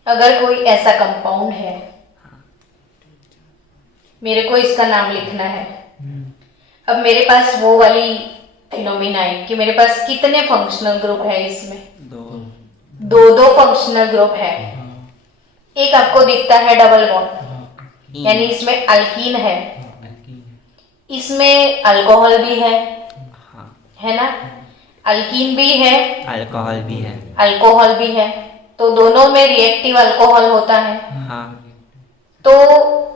अगर कोई ऐसा कंपाउंड है, मेरे को इसका नाम लिखना है। अब मेरे पास वो वाली फिनोमिना है कि मेरे पास कितने फंक्शनल ग्रुप है इसमें? दो फंक्शनल ग्रुप है। एक आपको दिखता है डबल बॉन्ड, यानी इसमें अल्कीन है, इसमें अल्कोहल भी है ना? अल्कीन भी है, अल्कोहल भी है। अल्कोहल भी है, तो दोनों में रिएक्टिव अल्कोहल होता है। हाँ तो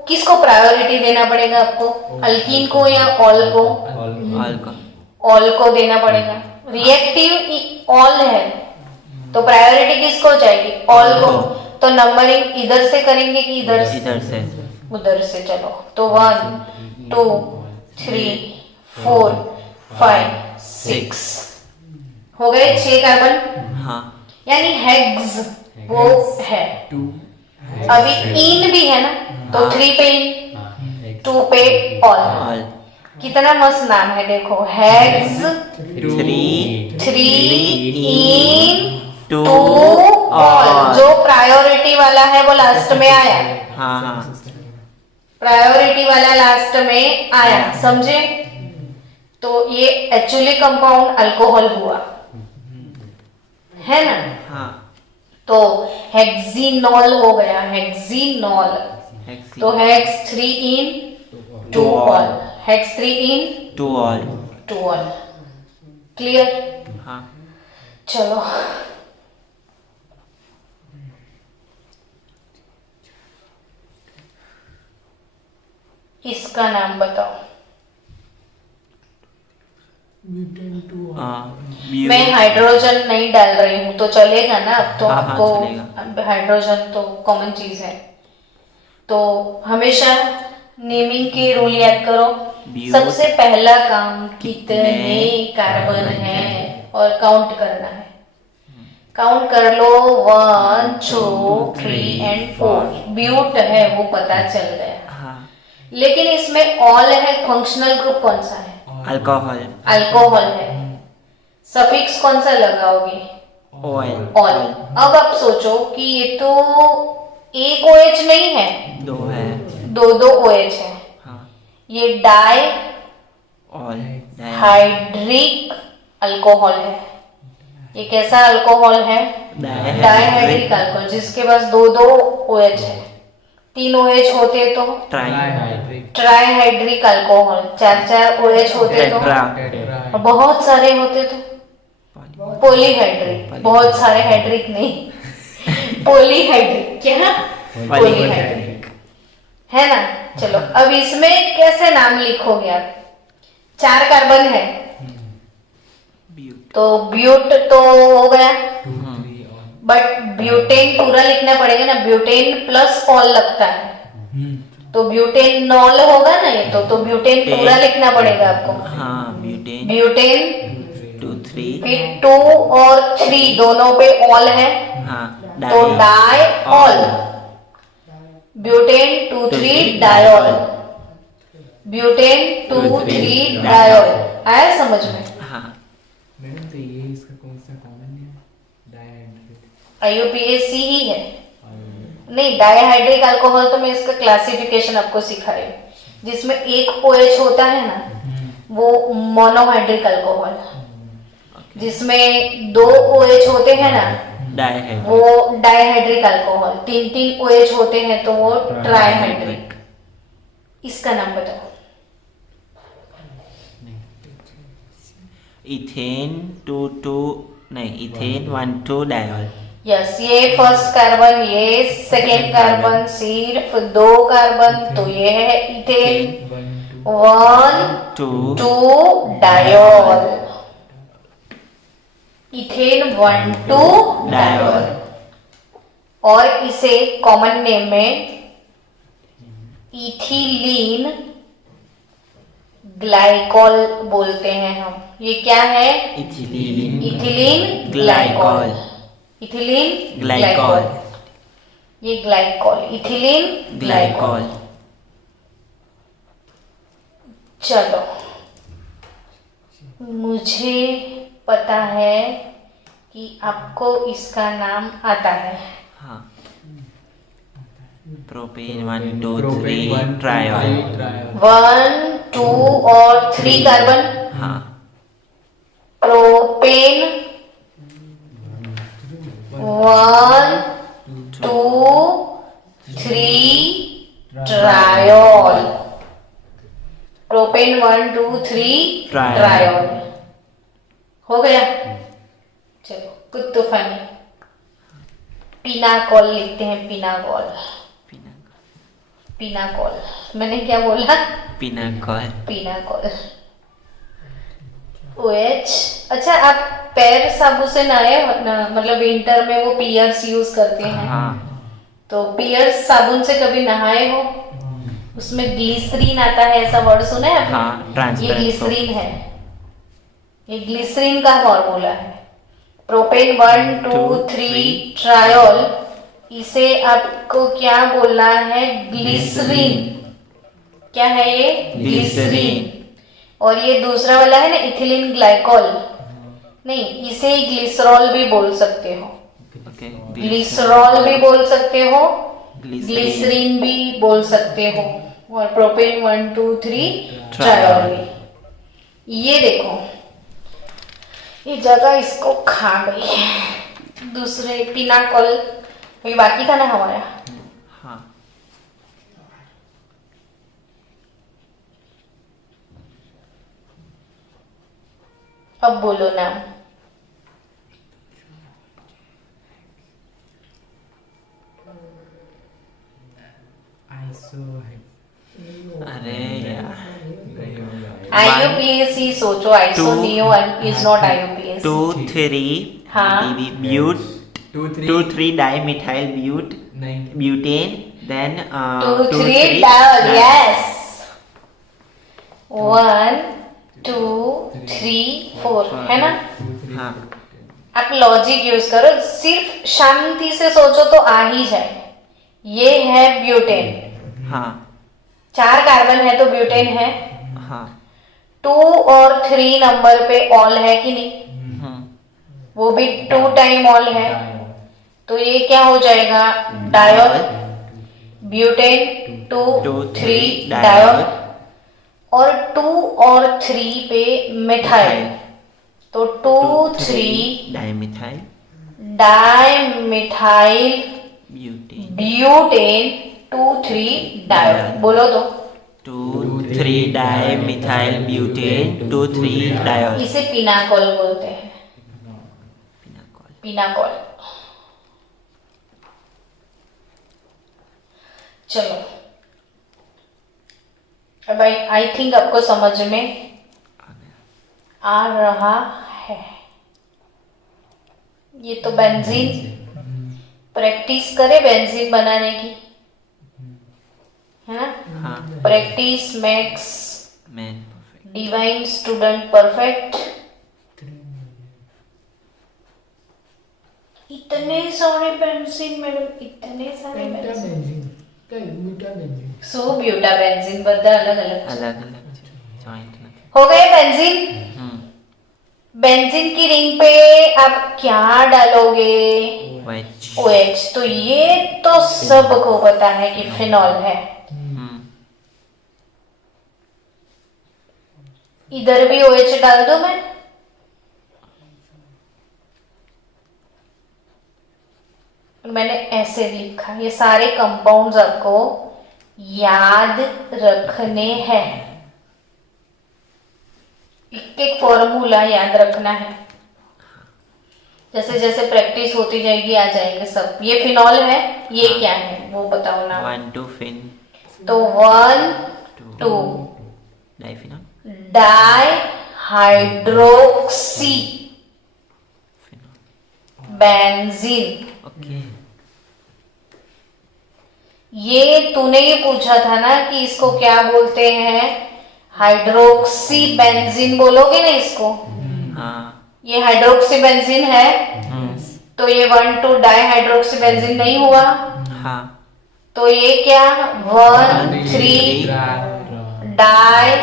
किसको प्रायोरिटी देना पड़ेगा आपको? अल्कीन को या ऑल को? ऑल को देना पड़ेगा। रिएक्टिव ऑल है तो प्रायोरिटी किसको हो जाएगी? ऑल को। तो नंबरिंग इधर से करेंगे कि इधर से? इधर से। उधर से। चलो, तो 1 2 3 4 5 6 हो गए 6 कार्बन, हाँ यानी हेक्स वो है। अभी इन भी है ना, तो 3 पे इन, 2 पे ऑल। ऑल। कितना मस्त नाम है देखो, हेक्स 3 इन 2 ऑल। जो प्रायोरिटी वाला है वो लास्ट में आया। हाँ हाँ प्रायोरिटी वाला लास्ट में आया, समझे? तो ये एक्चुअली कंपाउंड अल्कोहल हुआ, है ना? हाँ तो हेक्सिनॉल हो गया, हेक्सिनॉल। तो hex 3 yne two ol, hex 3 yne two ol. Two ol. Clear? हाँ। चलो इसका नाम बताओ। मैं हाइड्रोजन नहीं डाल रही हूँ तो चलेगा ना? अब तो हाँ, आपको चलेगा। अब हाइड्रोजन तो कॉमन चीज है, तो हमेशा नेमिंग के रूल याद करो। ब्यूट सबसे पहला काम कितने कितने कार्बन कार्बन है हैं? और काउंट करना है। काउंट कर लो, 1 2 3 एंड 4। ब्यूट है वो पता चल गया, हाँ। लेकिन इसमें ऑल है। फंक्शनल ग्रुप कौन सा है? अल्कोहल। अल्कोहल है। सफिक्स कौन सा लगाओगे? ऑयल। ऑल। अब आप सोचो कि ये तो एक OH नहीं है, दो है। दो OH है। हाँ। ये डाई ऑल। हाइड्रिक अल्कोहल है। ये कैसा अल्कोहल है? डाइहाइड्रिक अल्कोहल, जिसके पास दो OH है। 3 OH होते तो ट्राइहाइड्रिक अल्कोहल, 4 OH होते तो, और बहुत सारे होते तो पॉलीहाइड्रिक। बहुत सारे हाइड्रिक नहीं, पॉलीहाइड्रिक। क्या? पॉलीहाइड्रिक है ना? चलो अब इसमें कैसे नाम लिखोगे आप? 4 कार्बन है ब्यूट। तो ब्यूट तो हो गया, बट ब्यूटेन पूरा लिखना पड़ेगा ना। ब्यूटेन प्लस ऑल लगता है तो ब्यूटेन नॉल होगा ना ये तो ब्यूटेन पूरा लिखना पड़ेगा आपको। हाँ, ब्यूटेन। ब्यूटेन 2 3। फिर 2 और 3 दोनों पे ऑल है हाँ। तो di ol. Butane 2 3 diol. Butane 2 3 diol. आया समझ में? हाँ। मैडम तो ये इसका कौन सा कॉमन है? डाइहाइड्रेट IUPAC ही है। नहीं, डाइहाइड्रिक अल्कोहल तो मैं इसका क्लासिफिकेशन आपको सिखा रही हूँ। जिसमें एक OH होता है ना वो मोनोहाइड्रिक अल्कोहल, जिसमें 2 OH होते हैं ना वो डाइहाइड्रिक अल्कोहल, 3 OH होते हैं तो वो ट्राइहाइड्रिक। इसका नाम बताओ। इथेन 2 नहीं, इथेन 1 2 डायॉल। यस, ये फर्स्ट कार्बन, ये सेकेंड कार्बन, सिर्फ 2 कार्बन, तो ये है इथेन 1 2 डायॉल। Ethane 1 2 dial. और इसे कॉमन नेम में इथिलीन ग्लाइकॉल बोलते हैं हम। ये क्या है? Ethylene ethylene glycol. Ethylene glycol. ये ग्लाइकॉल, इथिलीन ग्लाइकॉल। चलो, मुझे पता है कि आपको इसका नाम आता है। हाँ। प्रोपेन 1 2 3 ट्रायॉल। 1 2 और 3 कार्बन। हाँ। प्रोपेन 1 2 3 ट्रायॉल। प्रोपेन 1 2 3 ट्रायॉल हो गया। चलो, कुछ तो फनी। पिनाकॉल लिखते हैं, पिनाकॉल। पिनाकॉल, मैंने क्या बोला? पिनाकॉल। पिनाकॉल। OH। अच्छा, आप पैर साबुन से नहाए मतलब विंटर में वो पियर्स यूज करते हैं। हाँ। तो पियर्स साबुन से कभी नहाए हो? उसमें ग्लिसरीन आता है, ऐसा वर्ड सुना है आपने? हाँ, ये ट्रांसपेरेंट ग्लिसरीन है। ये ग्लिसरीन का फॉर्मूला है। प्रोपेन 1 2 3 ट्रायॉल, इसे आपको क्या बोलना है? ग्लिसरीन। क्या है ये? ग्लिसरीन। और ये दूसरा वाला है ना इथिलीन ग्लाइकॉल, नहीं, इसे ग्लिसरॉल भी बोल सकते हो। ग्लिसरॉल भी बोल सकते हो, ग्लिसरीन भी बोल सकते हो, और प्रोपेन 1 2 3 ट्रायॉल भी। ये देखो, ये जगह इसको खा गई है। दूसरे पिनाकॉल ये बाकी था ना हमारा। हाँ। अब बोलो नाम। आइसो है। अरे यार, IUPAC ही सोचो, आइसोनियो इज नॉट IUPAC। 2 3 हाँ। ब्यूट 2 2 3 डाइमिथाइल नहीं, ब्यूटेन, देन 2 3 डायल, यस। 1 2 3 4 है ना। 2 3 हाँ। आप लॉजिक यूज करो, सिर्फ शांति से सोचो तो आ ही जाए। ये है ब्यूटेन, हाँ 4 कार्बन है तो ब्यूटेन है। हाँ 2 और 3 नंबर पे ऑल है कि नहीं, हम्म, वो भी 2 टाइम ऑल है, तो ये क्या हो जाएगा, डायोल। ब्यूटेन 2 3 डायोल, और 2 और 3 पे मिथाइल, तो 2 3 dimethyl dimethyl butane, butane 2 3 diol. बोलो तो। 2 3 डाइमिथाइल ब्यूटेन 2 3 डायोल। इसे पिनाकोल बोलते हैं, पिनाकोल। पिनाकोल। चलो, अब आई थिंक आपको समझ में आ रहा है। ये तो बेंजीन, प्रैक्टिस करें बेंजीन बनाने की, है ना। हाँ practice makes man perfect. Divine student perfect. इतने सारे बेंजीन मैडम, इतने सारे बेंजीन। सो ब्यूटा बेंजीन, બધા अलग अलग अलग अलग जॉइंट નથી। हो गए बेंजीन। हम्म, बेंजीन की रिंग पे आप क्या डालोगे, OH। OH। तो ये तो सबको पता है कि फिनॉल है। हम्म, इधर भी OH डाल दो मैं, मैंने ऐसे लिखा। ये सारे कंपाउंड्स आपको याद रखने हैं, एक एक फॉर्मूला याद रखना है। जैसे जैसे प्रैक्टिस होती जाएगी आ जाएंगे सब। ये फिनॉल है, ये हाँ। क्या है वो बताओ ना। 1 2 फिन तो 1 2 diphenol dihydroxy phenol. Benzene. Okay, ये तूने ही पूछा था ना कि इसको क्या बोलते हैं, हाइड्रोक्सी बेंजीन बोलोगे ना इसको। हाँ ये हाइड्रोक्सी बेंजीन है, तो ये 1 2 डाई हाइड्रोक्सी बेंजीन नहीं हुआ। हाँ तो ये क्या, 1 3 डाई,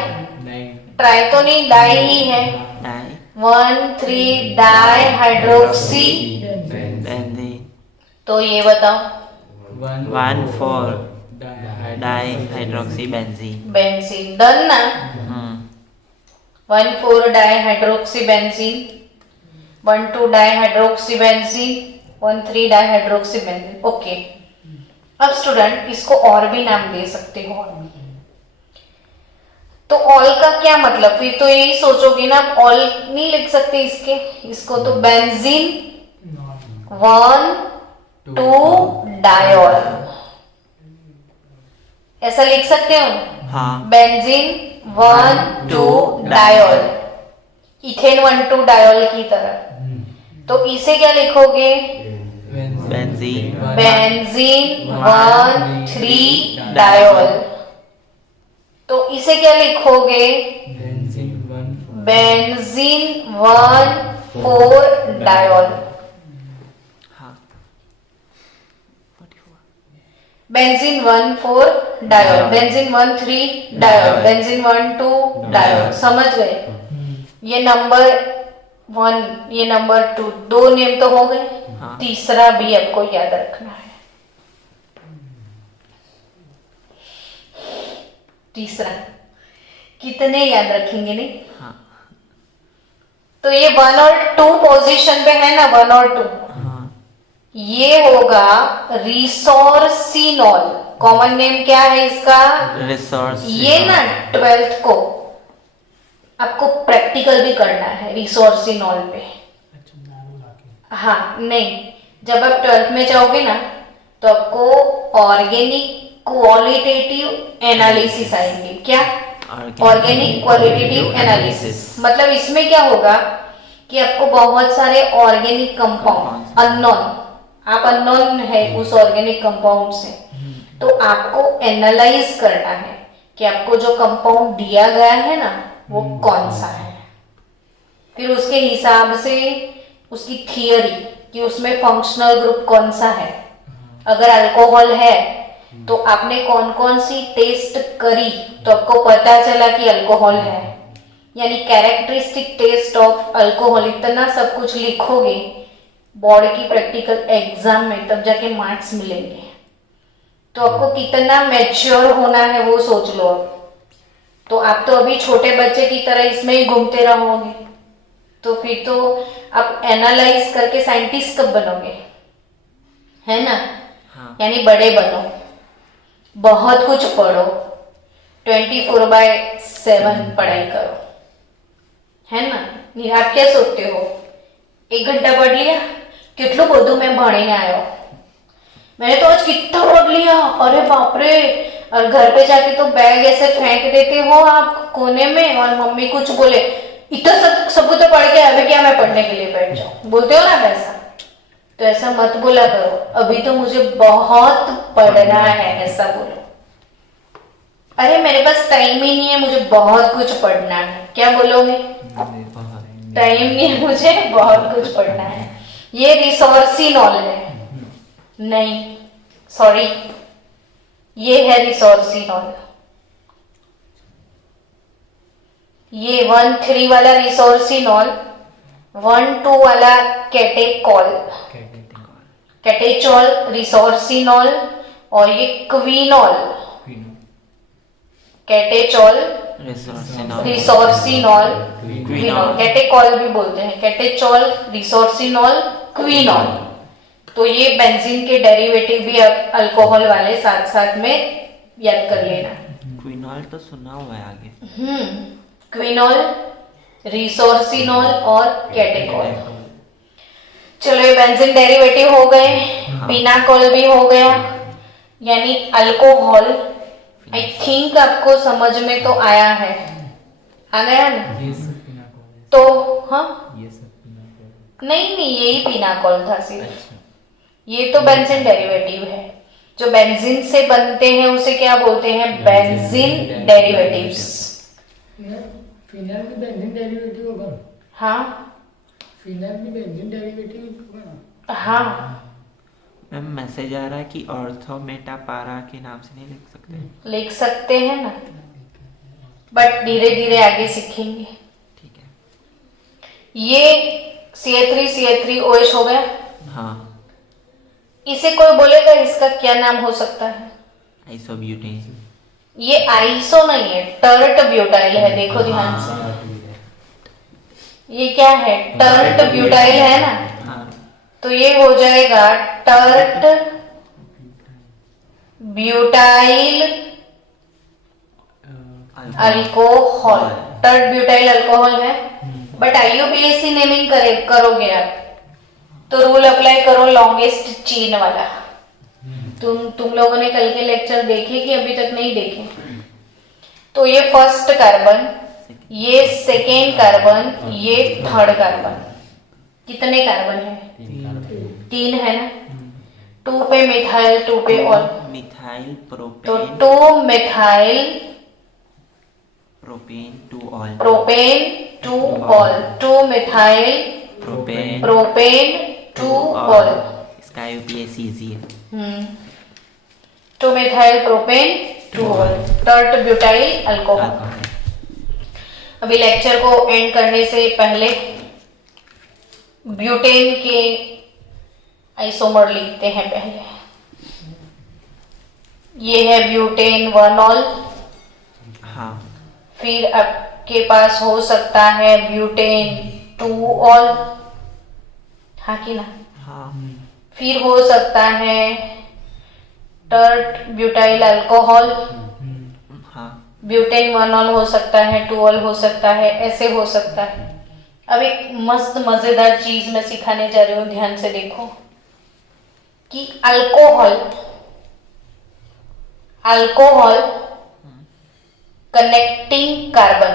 ट्राई तो नहीं, डाई ही है। Di 1 3 di hydroxy, benzene. तो ये बताओ 1 4 di hydroxy benzene. Benzene. Done ना। 1 4 di hydroxy benzene, 1 2 di hydroxy benzene, 1 3 di hydroxy benzene. Okay, अब स्टूडेंट इसको और भी नाम दे सकते हो। तो ऑल का क्या मतलब, फिर तो यही सोचोगे ना, ऑल नहीं लिख सकते इसके, इसको तो बेंजीन 1 2 डायोल ऐसा लिख सकते हो। हाँ बेंजीन 1 2 डायोल, इथेन 1 2 डायोल की तरह। तो इसे क्या लिखोगे, बेंजीन बेंजीन 1 3 डायोल। तो इसे क्या लिखोगे, बेंजीन 1 4 डायोल। हाँ 44 benzene 1 4 diol, benzene 1 3 diol, benzene 1 2 diol. समझ गए। ये नंबर 1, ये नंबर 2, 2 नेम तो हो गए। हाँ। तीसरा भी आपको याद रखना है। तीसरा कितने याद रखेंगे नहीं। हाँ तो ये 1 और 2 पोजीशन पे है ना, 1 और 2। हाँ ये होगा रिसोर्सिनॉल। कॉमन नेम क्या है इसका, रिसोर्स ये ना 12th को आपको प्रैक्टिकल भी करना है रिसोर्सिनॉल पे। अच्छा, दारू लाके। हाँ नहीं, जब आप 12th में जाओगे ना तो आपको ऑर्गेनिक क्वालिटेटिव एनालिसिस आएंगे। क्या? Organic qualitative analysis. मतलब इसमें क्या होगा कि आपको बहुत सारे ऑर्गेनिक कंपाउंड अननोन, आप अननोन है उस ऑर्गेनिक कंपाउंड से, तो आपको एनालाइज करना है कि आपको जो कंपाउंड दिया गया है ना वो कौन सा है। फिर उसके हिसाब से उसकी थियरी कि उसमें फंक्शनल ग्रुप कौन सा है। अगर अल्कोहल है तो आपने कौन कौन सी टेस्ट करी तो आपको पता चला कि अल्कोहल है, यानी कैरेक्टरिस्टिक टेस्ट ऑफ अल्कोहल, इतना सब कुछ लिखोगे बोर्ड की प्रैक्टिकल एग्जाम में, तब जाके मार्क्स मिलेंगे। तो आपको कितना मैच्योर होना है वो सोच लो। अब तो आप तो अभी छोटे बच्चे की तरह इसमें ही घूमते रहोगे, तो फिर तो आप एनालाइज करके साइंटिस्ट कब बनोगे, है ना? हाँ। यानी बड़े बनो, बहुत कुछ पढ़ो, 24/7 पढ़ाई करो, है ना? नहीं, आप क्या सोचते हो 1 घंटा पढ़ लिया, कितना બધું मैं भणीने आयो, मैंने तो आज कितना पढ़ लिया, अरे बाप रे। और घर पे जाके तो बैग ऐसे फेंक देते हो आप कोने में, और मम्मी कुछ बोले इतना सब कुछ तो पढ़ के अभी क्या मैं पढ़ने के लिए बैठ जाऊं, बोलते हो ना वैसा। तो ऐसा मत बोला करो, अभी तो मुझे बहुत पढ़ना है, ऐसा बोलो। अरे मेरे पास टाइम ही नहीं है, मुझे बहुत कुछ पढ़ना है, क्या बोलोगे? टाइम नहीं है मुझे, बहुत कुछ पढ़ना है। ये रिसोर्सिनॉल है, नहीं सॉरी, ये है रिसोर्सिनॉल। ये 1-3 वाला रिसोर्सिनॉल, 1-2 वाला कैटेकॉल, कैटेचॉल, रिसोर्सिनॉल, और ये क्विनॉल। कैटेचॉल, रिसोर्सिनॉल, क्विनॉल, कैटेकॉल भी बोलते हैं, कैटेचॉल, रिसोर्सिनॉल, क्विनॉल। तो ये बेंजीन के डेरिवेटिव भी अल्कोहल वाले साथ साथ में याद कर लेना। क्विनॉल तो सुना हुआ है आगे। क्विनॉल, रिसोर्सिनॉल और कैटेकॉल। चलो ये बेंजीन डेरिवेटिव हो गए, पिनाकोल भी हो गया, यानी अल्कोहल। आई थिंक आपको समझ में तो आया है, आ गया ना? ये सब पिनाकोल है। तो हाँ, ये सब पिनाकोल। नहीं यही पिनाकोल था सिर्फ। ये तो बेंजीन डेरिवेटिव है, जो बेंजीन से बनते हैं उसे क्या बोलते हैं? Benzene derivatives. फिनाइल भी बेंजीन डेरिवेटिव होगा। हाँ फिनाइल भी बेंजीन डेरिवेटिव होगा। हाँ, मैम मैसेज आ रहा है कि ऑर्थो मेटा पारा के नाम से नहीं लिख सकते। लिख सकते हैं ना, बट धीरे धीरे आगे सीखेंगे। ठीक है। ये CH3CH3OH हो गया। हाँ, इसे कोई बोलेगा इसका क्या नाम हो सकता है? आइसोब्यूटेन। ये आइसो नहीं है, टर्ट ब्यूटाइल है, देखो ध्यान से। ये क्या है? टर्ट ब्यूटाइल है ना, हाँ, तो ये हो जाएगा tert butyl alcohol. Tert butyl alcohol है, बट IUPAC नेमिंग करोगे आप तो रूल अप्लाई करो लॉन्गेस्ट चेन वाला। तुम लोगों ने कल के लेक्चर देखे कि अभी तक नहीं देखे? तो ये फर्स्ट कार्बन, ये सेकेंड कार्बन, ये थर्ड कार्बन। कितने कार्बन है? 3 है ना। 2 पे मिथाइल, 2 पे ऑल, मिथाइल तो propane 2 methyl propane 2 all propane 2 all, 2 methyl propane propane 2 all. इसका IUPAC इजी है। 2 methyl propane 2 all, tert butyl alcohol. अभी लेक्चर को एंड करने से पहले ब्यूटेन के आइसोमर लिखते हैं पहले। ये है ब्यूटेन 1 ऑल। हाँ, फिर आपके पास हो सकता है ब्यूटेन 2 ऑल, हाँ कि ना? हाँ, फिर हो सकता है टर्ट ब्यूटाइल अल्कोहल, हाँ, ब्यूटेन 1ऑल हो सकता है, 2ऑल हो सकता है, ऐसे हो सकता है। अब एक मस्त मजेदार चीज मैं सिखाने जा रही हूँ, ध्यान से देखो कि alcohol connecting carbon,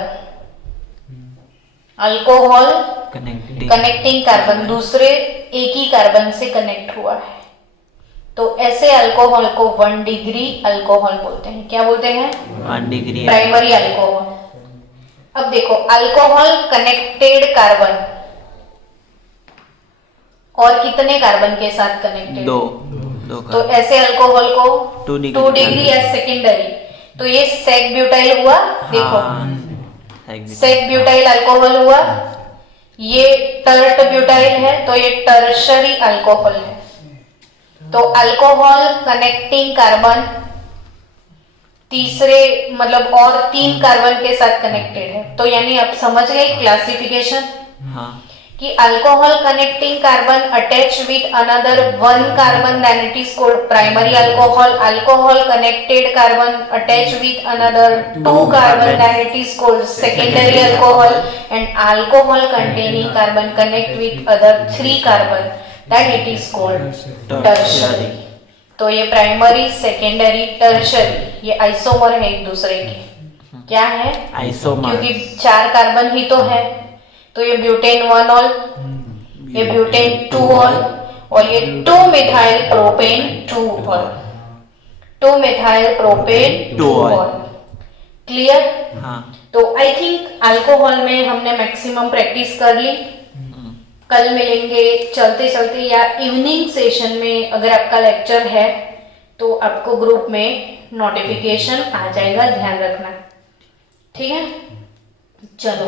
alcohol connecting carbon दूसरे एक ही कार्बन से कनेक्ट हुआ है, तो ऐसे अल्कोहल को 1 डिग्री अल्कोहल बोलते हैं। क्या बोलते हैं? 1 डिग्री प्राइमरी अल्कोहल। अब देखो, अल्कोहल कनेक्टेड कार्बन और कितने कार्बन के साथ कनेक्टेड? 2 तो ऐसे अल्कोहल को 2 2 डिग्री या सेकेंडरी, तो ये सेक ब्यूटाइल हुआ। देखो, सेक ब्यूटाइल अल्कोहल हुआ, ये टर्ट ब्यूटाइल है, तो ये टर्शरी अल्कोहल है। तो अल्कोहल कनेक्टिंग कार्बन तीसरे मतलब और 3 कार्बन के साथ कनेक्टेड है, तो यानी आप समझ गए क्लासिफिकेशन कि alcohol connecting carbon attach with another 1 carbon then it is called primary alcohol. Alcohol connected carbon attach with another 2 carbon then it is called secondary alcohol, and alcohol containing carbon connect with other 3 carbon then it is called tertiary. तो ये प्राइमरी, सेकेंडरी, टर्शरी ये आइसोमर है एक दूसरे के। क्या है? आइसोमर, क्योंकि 4 कार्बन ही तो है। तो ये ब्यूटेन 1ऑल, ये ब्यूटेन 2ऑल और ये 2 मिथाइल प्रोपेन 2ऑल, 2 मिथाइल प्रोपेन 2ऑल। क्लियर? हाँ। तो आई थिंक अल्कोहल में हमने मैक्सिमम प्रैक्टिस कर ली। कल मिलेंगे चलते चलते या इवनिंग सेशन में, अगर आपका लेक्चर है तो आपको ग्रुप में नोटिफिकेशन आ जाएगा, ध्यान रखना। ठीक है, चलो।